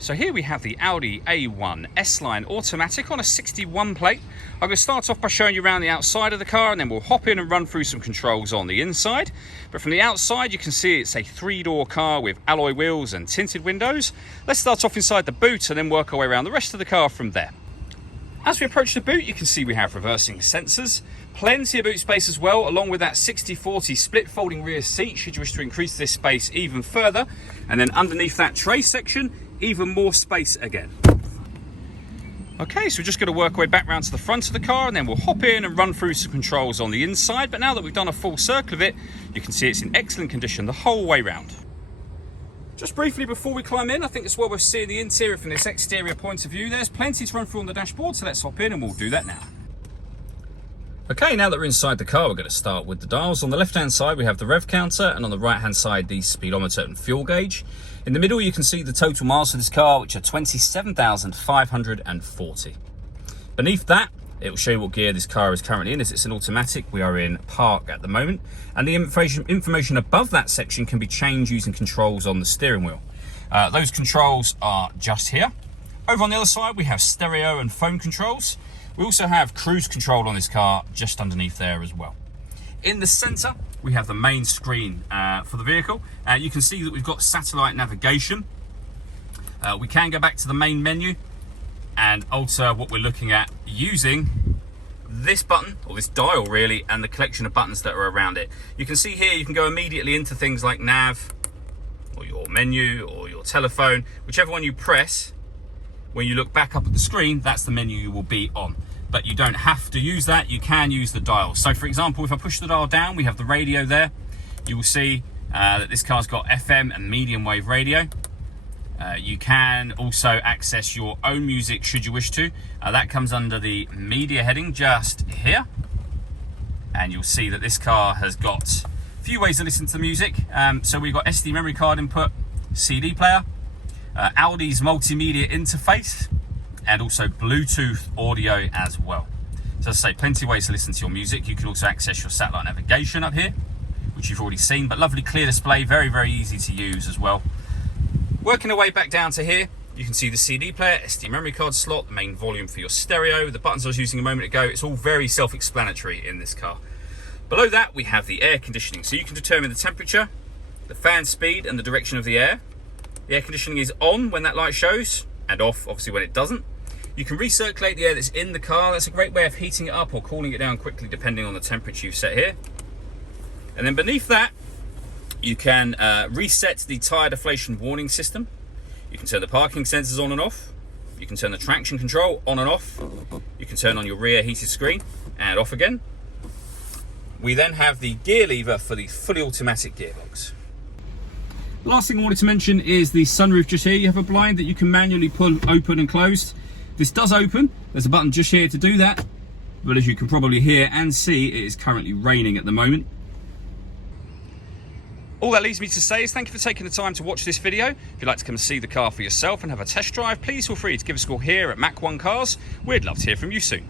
So here we have the Audi A1 S-Line automatic on a 61 plate. I'm going to start off by showing you around the outside of the car, and then we'll hop in and run through some controls on the inside. But from the outside you can see it's a 3-door car with alloy wheels and tinted windows. Let's start off inside the boot and then work our way around the rest of the car from there. As we approach the boot, you can see we have reversing sensors, plenty of boot space as well, along with that 60/40 split folding rear seat should you wish to increase this space even further. And then underneath that tray section, even more space again. Okay, so we're just going to work our way back round to the front of the car, and then we'll hop in and run through some controls on the inside. But now that we've done a full circle of it, you can see it's in excellent condition the whole way round. Just briefly before we climb in, I think it's well worth seeing the interior from this exterior point of view. There's plenty to run through on the dashboard, so let's hop in and we'll do that now. Okay, now that we're inside the car, we're going to start with the dials. On the left-hand side, we have the rev counter, and on the right-hand side, the speedometer and fuel gauge. In the middle, you can see the total miles for this car, which are 27,540. Beneath that, it will show you what gear this car is currently in, as it's an automatic. We are in park at the moment, and the information above that section can be changed using controls on the steering wheel. Those controls are just here. Over on the other side, we have stereo and phone controls. We also have cruise control on this car just underneath there as well. In the center, we have the main screen for the vehicle. You can see that we've got satellite navigation. We can go back to the main menu and alter what we're looking at using this button, or this dial really, and the collection of buttons that are around it. You can see here you can go immediately into things like nav, or your menu, or your telephone. Whichever one you press, when you look back up at the screen, that's the menu you will be on. But you don't have to use that, you can use the dial. So for example, if I push the dial down, we have the radio there. You will see that this car's got FM and medium wave radio. You can also access your own music should you wish to. That comes under the media heading just here. And you'll see that this car has got a few ways to listen to the music. So we've got SD memory card input, CD player, Audi's multimedia interface, and also Bluetooth audio as well. So as I say, plenty of ways to listen to your music. You can also access your satellite navigation up here, which you've already seen, but lovely clear display, very, very easy to use as well. Working our way back down to here, you can see the CD player, SD memory card slot, the main volume for your stereo, the buttons I was using a moment ago. It's all very self-explanatory in this car. Below that, we have the air conditioning. So you can determine the temperature, the fan speed, and the direction of the air. The air conditioning is on when that light shows, and off, obviously, when it doesn't. You can recirculate the air that's in the car. That's a great way of heating it up or cooling it down quickly, depending on the temperature you've set here. And then beneath that, you can reset the tyre deflation warning system. You can turn the parking sensors on and off. You can turn the traction control on and off. You can turn on your rear heated screen and off again. We then have the gear lever for the fully automatic gearbox. The last thing I wanted to mention is the sunroof just here. You have a blind that you can manually pull open and closed. This does open. There's a button just here to do that. But as you can probably hear and see, it is currently raining at the moment. All that leaves me to say is thank you for taking the time to watch this video. If you'd like to come and see the car for yourself and have a test drive, please feel free to give us a call here at Mach 1 Cars. We'd love to hear from you soon.